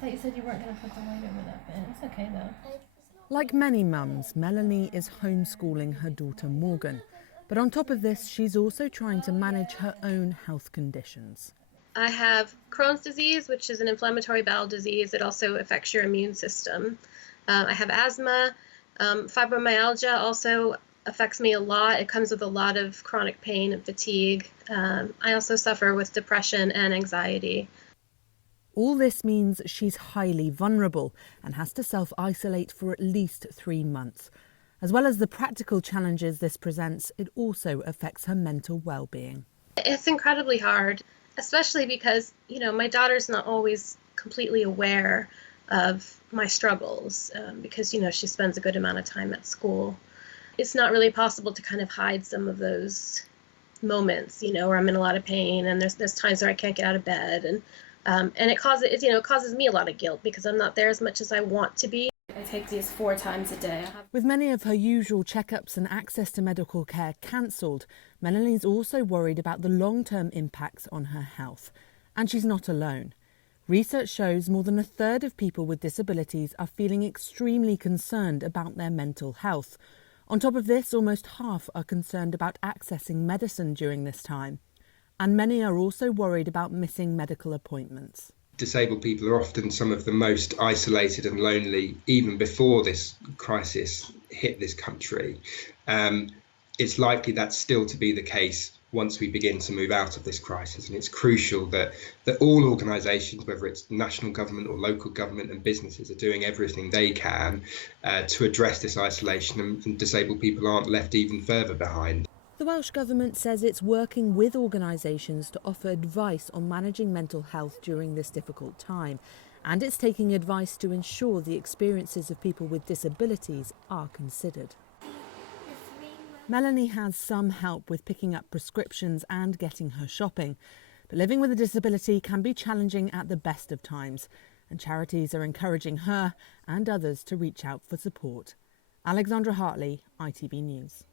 thought you said you weren't going to put the light over that bit. It's okay though. Like many mums, Melanie is homeschooling her daughter Morgan. But on top of this, she's also trying to manage her own health conditions. I have Crohn's disease, which is an inflammatory bowel disease. It also affects your immune system. I have asthma. Fibromyalgia also affects me a lot. It comes with a lot of chronic pain and fatigue. I also suffer with depression and anxiety. All this means she's highly vulnerable and has to self-isolate for at least 3 months. As well as the practical challenges this presents, it also affects her mental well-being. It's incredibly hard, especially because, my daughter's not always completely aware of my struggles because, she spends a good amount of time at school. It's not really possible to kind of hide some of those moments, where I'm in a lot of pain and there's times where I can't get out of bed and it causes me a lot of guilt because I'm not there as much as I want to be. I take these 4 times a day. With many of her usual checkups and access to medical care cancelled, Melanie's also worried about the long-term impacts on her health. And she's not alone. Research shows more than a third of people with disabilities are feeling extremely concerned about their mental health. On top of this, almost half are concerned about accessing medicine during this time. And many are also worried about missing medical appointments. Disabled people are often some of the most isolated and lonely, even before this crisis hit this country. It's likely that's still to be the case once we begin to move out of this crisis. And it's crucial that all organisations, whether it's national government or local government and businesses, are doing everything they can to address this isolation and disabled people aren't left even further behind. The Welsh Government says it's working with organisations to offer advice on managing mental health during this difficult time. And it's taking advice to ensure the experiences of people with disabilities are considered. Melanie has some help with picking up prescriptions and getting her shopping. But living with a disability can be challenging at the best of times. And charities are encouraging her and others to reach out for support. Alexandra Hartley, ITV News.